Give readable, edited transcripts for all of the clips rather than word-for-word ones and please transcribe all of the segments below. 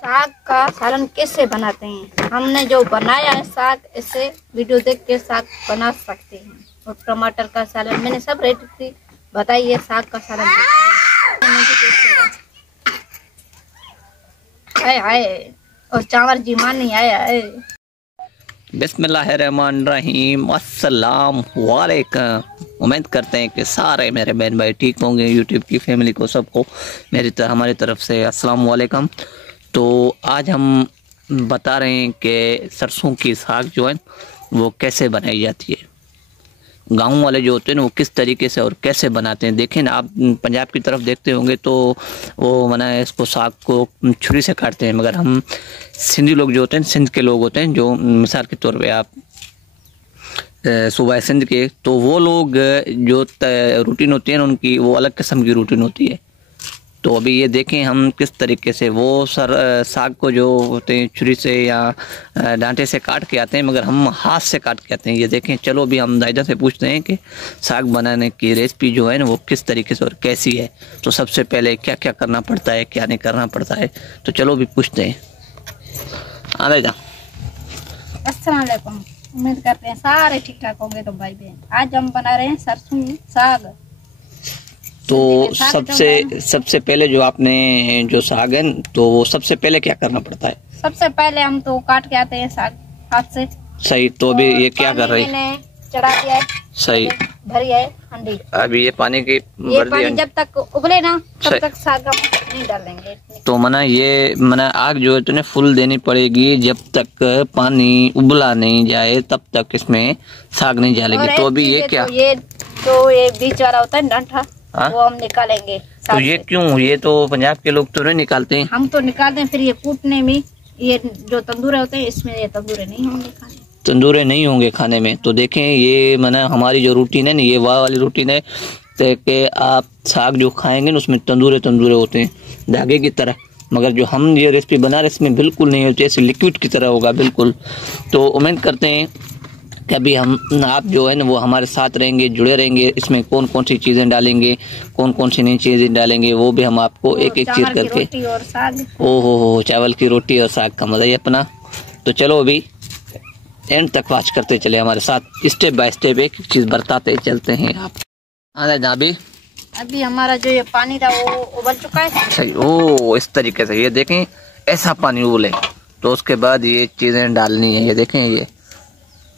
साग का सालन कैसे बनाते हैं? हमने जो बनाया है साग, ऐसे वीडियो देख के साग बना सकते हैं। और टमाटर का सालन मैंने सब रेसिपी बताई है। साग का सालन आए और चावल जी मान नहीं आया है। बिस्मिल्लाहिर्रहमानिर्रहीम, अस्सलाम वालेकुम। उम्मीद करते हैं कि सारे मेरे बहन भाई ठीक होंगे। यूट्यूब की फैमिली को सबको हमारी तरफ से अस्सलाम वालेकुम। तो आज हम बता रहे हैं कि सरसों की साग जो है वो कैसे बनाई जाती है। गाँव वाले जो होते हैं ना वो किस तरीके से और कैसे बनाते हैं। देखें ना, आप पंजाब की तरफ देखते होंगे तो वो मना इसको साग को छुरी से काटते हैं, मगर हम सिंधी लोग जो होते हैं, सिंध के लोग होते हैं, जो मिसाल के तौर पे आप सूबा सिंध के, तो वो लोग जो रूटीन होती है ना उनकी, वो अलग किस्म की रूटीन होती है। तो अभी ये देखें हम किस तरीके से वो साग को जो होते हैं छुरी से या डांटे से काट के आते हैं, मगर हम हाथ से काट के आते हैं। ये देखें। चलो अभी हम दायदा से पूछते हैं कि साग बनाने की रेसिपी जो है ना वो किस तरीके से और कैसी है। तो सबसे पहले क्या क्या करना पड़ता है, क्या नहीं करना पड़ता है, तो चलो अभी पूछते हैं। दायदा, अस्सलाम वालेकुम। उम्मीद करते हैं सारे ठीक ठाक होंगे। तो भाई बहन, आज हम बना रहे हैं सरसों साग। तो सबसे पहले जो आपने जो साग है तो वो सबसे पहले क्या करना पड़ता है? सबसे पहले हम तो काट के आते हैं साग हाथ से। सही। तो अभी ये क्या कर रही है? चढ़ा दिया है। सही। भरी है हंडी। अभी ये पानी की ये पानी जब तक उबले ना तब तक साग हम नहीं डालेंगे। तो मना आग जो है तो फुल देनी पड़ेगी। जब तक पानी उबला नहीं जाए तब तक इसमें साग नहीं डालेगी। तो अभी ये क्या, ये बीच वाला होता है डंठा, वो हम निकालेंगे। तो ये क्यों? ये तो पंजाब के लोग तो नहीं निकालते हैं। हम तो निकालते हैं। फिर ये कूटने में ये जो तंदूरे होते हैं इसमें ये तंदूरे नहीं होंगे खाने, तंदूरे नहीं होंगे खाने में। तो देखें ये मना हमारी जो रूटीन है ना, ये वाह वाली रूटीन है कि आप साग जो खाएंगे ना उसमें तंदूरे होते हैं धागे की तरह। मगर जो हम ये रेसिपी बना रहे इसमें बिल्कुल नहीं होती, ऐसे लिक्विड की तरह होगा बिल्कुल। तो उम्मीद करते हैं कि अभी आप जो है ना वो हमारे साथ रहेंगे, जुड़े रहेंगे। इसमें कौन कौन सी चीज़ें डालेंगे, कौन कौन सी नई चीज़ें डालेंगे, वो भी हम आपको एक एक चीज़ करके। ओहो, चावल की रोटी और साग का मज़ा ही अपना। तो चलो अभी एंड तक वॉच करते चले हमारे साथ, स्टेप बाय स्टेप एक चीज़ बताते चलते हैं आप। अभी हमारा जो ये पानी था वो उबल चुका है। सही। ओ, इस तरीके से ये देखें, ऐसा पानी उबले तो उसके बाद ये चीज़ें डालनी है। ये देखें, ये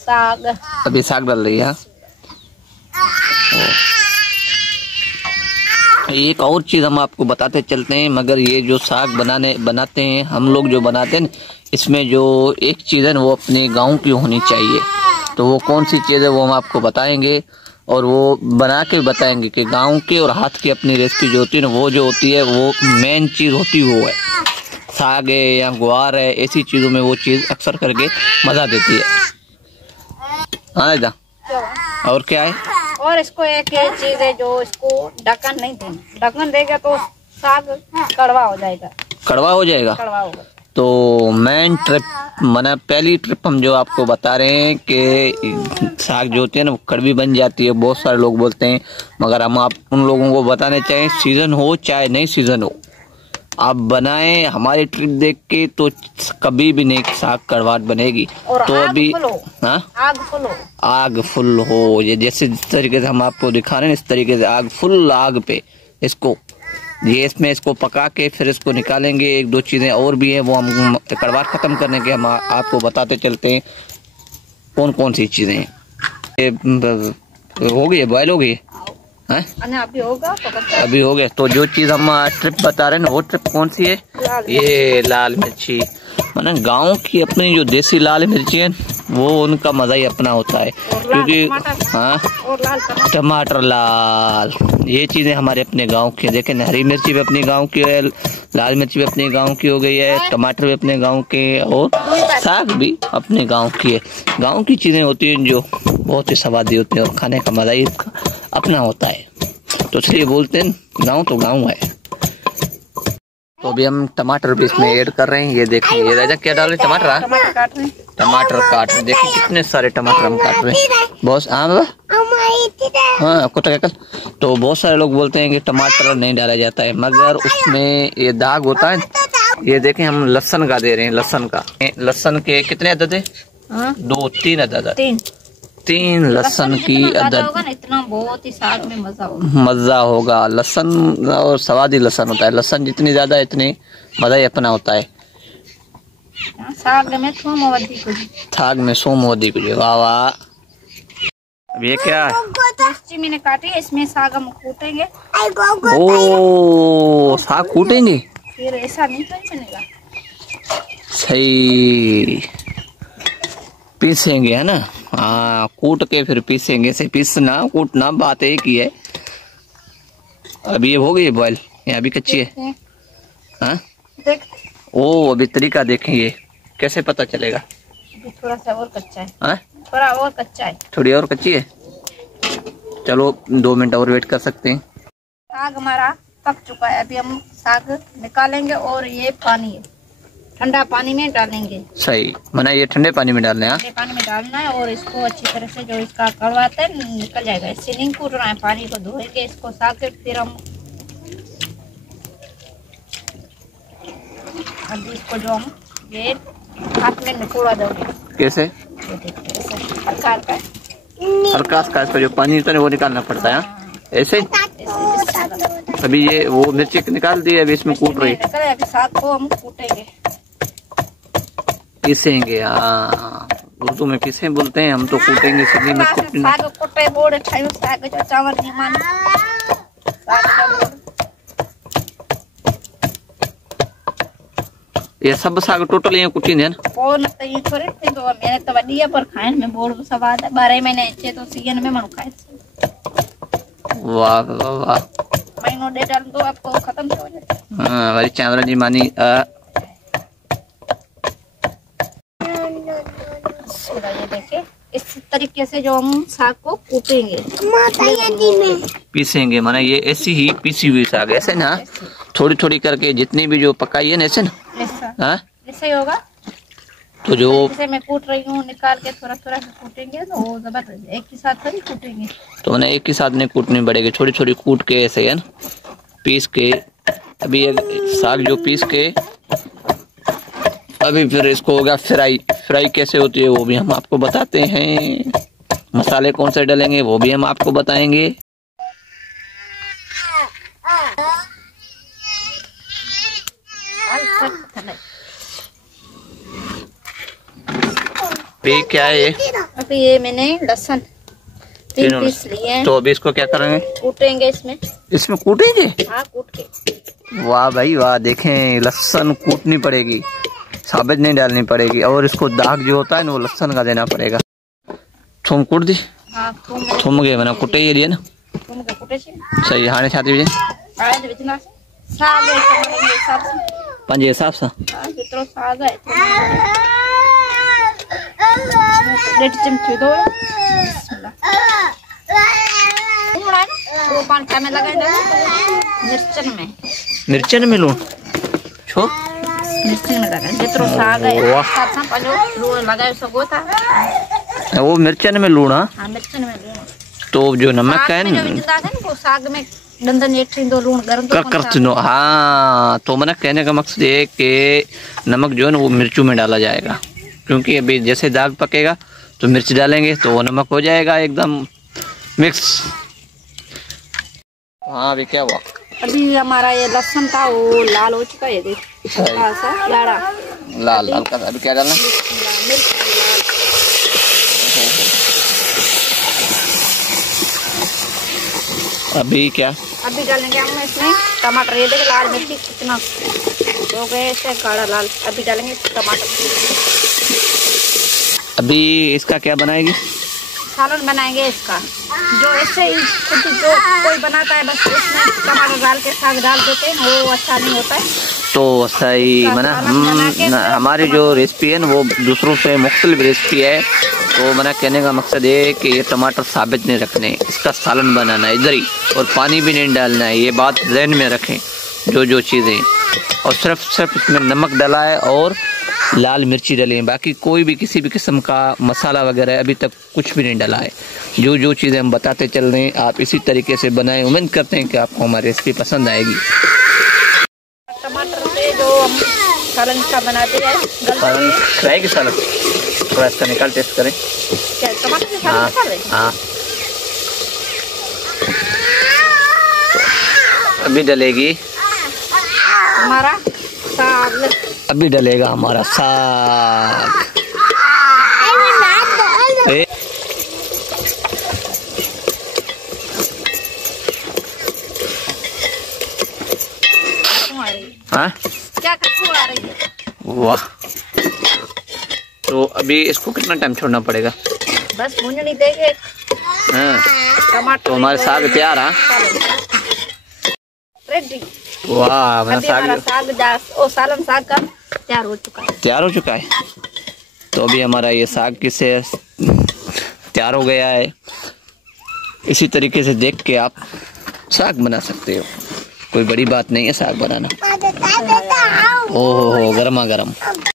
साग, अभी साग डाल रही है। एक और चीज़ हम आपको बताते चलते हैं, मगर ये जो साग बनाते हैं हम लोग जो बनाते हैं इसमें जो एक चीज़ है वो अपने गांव की होनी चाहिए। तो वो कौन सी चीज़ है वो हम आपको बताएंगे और वो बना के बताएंगे कि गांव के और हाथ की अपनी रेसिपी जो होती है ना, वो जो होती है वो मेन चीज़ होती वो है। साग है या गुआर है, ऐसी चीज़ों में वो चीज़ अक्सर करके मज़ा देती है। हाँ, और क्या है? और इसको एक चीज है जो इसको ढक्कन नहीं देना। ढक्कन देगा तो साग कड़वा हो जाएगा। कड़वा हो जाएगा? कड़वा होगा। तो मेन ट्रिप मना पहली ट्रिप हम जो आपको बता रहे हैं कि साग जो होती है ना वो कड़वी बन जाती है। बहुत सारे लोग बोलते हैं, मगर हम आप उन लोगों को बताने चाहें, सीजन हो चाहे नहीं सीजन हो, आप बनाएं हमारी ट्रिप देख के तो कभी भी नहीं साग कड़वाहट बनेगी। तो अभी आग फुल हो, ये जैसे जिस तरीके से हम आपको दिखा रहे हैं इस तरीके से आग फुल आग पे इसको इसमें इसको पका के फिर इसको निकालेंगे। एक दो चीज़ें और भी हैं वो हम कड़वाहट खत्म करने के हम आपको बताते चलते हैं कौन कौन सी चीज़ें हैं। हो गई, बॉयल हो गई है? अभी होगा, अभी हो गया। तो जो चीज़ हम ट्रिप बता रहे हैं ना वो ट्रिप कौन सी है? ये लाल मिर्ची, माना गांव की अपनी जो देसी लाल मिर्ची है वो उनका मजा ही अपना होता है। क्योंकि टमाटर लाल, ये चीजें हमारे अपने गांव की। देखें, हरी मिर्ची भी अपनी गांव की है, लाल मिर्ची भी अपने गांव की हो गई है, टमाटर भी अपने गांव के, और साग भी अपने गांव की है। गांव की चीजें होती हैं जो बहुत ही स्वादी होती है और खाने का मजा ही अपना होता है। तो इसलिए बोलते हैं गांव तो गांव है। तो अभी हम टमाटर भी इसमें ऐड कर रहे हैं। ये देखिए, ये राजा क्या डाल रहे हैं? टमाटर काट रहे हैं। टमाटर काट रहे हैं। देखिए कितने सारे टमाटर हम काट रहे हैं। बहुत हाँ, आपको तो बहुत सारे लोग बोलते हैं कि टमाटर नहीं डाला जाता है, मगर उसमें ये दाग होता है ये देखें हम लहसुन का दे रहे हैं, लहसुन का। लहसुन के कितने अदद है? 2-3 अदद। तीन लहसुन की अदद। इतना बहुत ही साग में मजा होगा। लहसुन और स्वादी लहसुन होता है। लहसुन जितनी ज्यादा इतनी मजा ही अपना होता है। साग में थूम वधी कुछ। वाह वाह। अब ये क्या है? मिर्ची मैंने काटी है, इसमें साग हम कूटेंगे। ओ साग कूटेंगे, फिर ऐसा नहीं बनेगा। सही, पीसेंगे है ना? हाँ, कूट के फिर पीसेंगे। से पीसना कूटना बात एक ही है। अभी ये हो गई बॉयल या अभी कच्ची है? हाँ ओ अभी तरीका देखेंगे कैसे पता चलेगा। अभी थोड़ा सा और कच्चा है। हाँ? थोड़ा और कच्चा है। थोड़ी और कच्ची है। चलो 2 मिनट और वेट कर सकते हैं। साग हमारा पक चुका है। अभी हम साग निकालेंगे और ये पानी है, ठंडा पानी में डालेंगे। सही, मना ये ठंडे पानी में डालना है। ठंडे पानी में डालना है और इसको अच्छी तरह से जो इसका कड़वा है निकल जाएगा। इससे नहीं कूटना है, पानी को धोएंगे इसको साग के। फिर हम अभी इसको जो हम ये हाथ में निचोड़ा देंगे। कैसे? हल्का का इसका जो पानी होता है वो निकालना पड़ता है। ऐसे अभी ये वो मिर्ची निकाल दी, अभी इसमें कूट रही है। अभी साग को हम कूटेंगे, पीसेंगे। हाँ, उर्दू में पीसे बोलते हैं, हम तो कूटेंगे। सिंधी में साग कूटे बोर्ड साग जो चावल नहीं मान ये सब साग टोटल ये कुटी है ना? और न ये थोड़े थे तो मैंने तो वडी है पर खाए में बोर्ड स्वाद है। 12 महीने अच्छे तो सीजन में मनु खाए। वाह वाह वाह। महीनों डेढ़ डाल दो आपको खत्म हो जाए। हाँ वाली चावल जी मानी। ये देखिए इस तरीके से जो हम साग को कूटेंगे, पीसेंगे। माना ये ऐसी ही पीसी हुई साग ऐसे ना, थोड़ी थोड़ी करके जितनी भी जो पकाई है ना ऐसे ना। ऐसे ही होगा। तो जो जैसे मैं कूट रही हूँ निकाल के थोड़ा थोड़ा कूटेंगे तो वो जबरदस्त एक ही साथ थोड़ी कूटेंगे। तो मैंने एक ही साथ नहीं कूटनी पड़ेगी, छोटी छोटी कूट के ऐसे है ना, पीस के। अभी साग जो पीस के अभी फिर इसको होगा फ्राई। फ्राई कैसे होती है वो भी हम आपको बताते हैं। मसाले कौन से डालेंगे वो भी हम आपको बताएंगे। ये क्या है ये? अभी ये मैंने लहसुन 3 पीस लिए हैं। तो अभी इसको क्या करेंगे? कूटेंगे इसमें कूटेंगे। हाँ कूट के। वाह भाई वाह, देखें लहसुन कूटनी पड़ेगी, साबित नहीं डालनी पड़ेगी। और इसको दाग जो होता है ना वो लहसुन का देना पड़ेगा। थूम कूट दी। हाँ थूम गए मैंने कुटे ये ना। सही हाने छाती भी पंजे हिसाब से साग है 1.5 चमचे दो। वो पानी में लगाएंगे मिर्चन में लूण छो मिर्ची में लगा जितरो साग है साथ पलो लूण लगायो सगो था वो मिर्चन में लूण। हां मिर्चन में लूण। तो जो नमक है ना वो साग में दंदन एक दो लूण गरम तो करचनो। हाँ, तो मैंने कहने का मकसद है कि नमक जो है ना वो मिर्चों में डाला जाएगा, क्योंकि अभी जैसे दाग पकेगा तो मिर्च डालेंगे तो वो नमक हो जाएगा एकदम मिक्स। हाँ अभी क्या हुआ? अभी हमारा ये लहसुन था वो लाल हो चुका है। देख लाल लाल का। अभी क्या डालना? अभी क्या? अभी डालेंगे हम इसमें टमाटर। ये देखिए लाल मिर्ची कितना हो गए ऐसे गाढ़ा लाल। अभी डालेंगे टमाटर। अभी इसका क्या बनाएगी? सालन बनाएंगे इसका। जो ऐसे ही खुद जो कोई बनाता है बस इसमें टमाटर डाल के साग डाल देते हैं, वो अच्छा नहीं होता है। तो सही मना हमारी जो रेसिपी है ना वो दूसरों से मुख्तलिफ रेसिपी है। तो मना कहने का मकसद है कि ये टमाटर साबित नहीं रखने, इसका सालन बनाना है इधर ही, और पानी भी नहीं डालना है। ये बात ज़हन में रखें जो चीज़ें। और सिर्फ इसमें नमक डाला है और लाल मिर्ची डाली है, बाकी कोई भी किसी भी किस्म का मसाला वगैरह अभी तक कुछ भी नहीं डाला है। जो चीज़ें हम बताते चल रहे हैं आप इसी तरीके से बनाएं। उम्मीद करते हैं कि आपको हमारी रेसिपी पसंद आएगी। टमाटर से जो हम सालन का बनाते हैं। सालन फ्राई की सालन थोड़ा इसका निकाल टेस्ट करें। क्या टमाटर के सालन निकाल रहे हैं? हाँ अभी डलेगी हमारा साग, अभी डलेगा हमारा साग। हाँ क्या खुशबू आ रही है? वाह। तो अभी इसको कितना टाइम छोड़ना पड़ेगा? बस भूननी देंगे। हाँ टमाटर तो हमारे साग तैयार है। रेडी। वाह मेरा हमारा साग सालन साग का तैयार हो चुका है। तैयार हो चुका है। तो अभी हमारा ये साग किससे तैयार हो गया है। इसी तरीके से देख के आप साग बना सकते हो, कोई बड़ी बात नहीं है साग बनाना। ओहो गर्मा गर्म।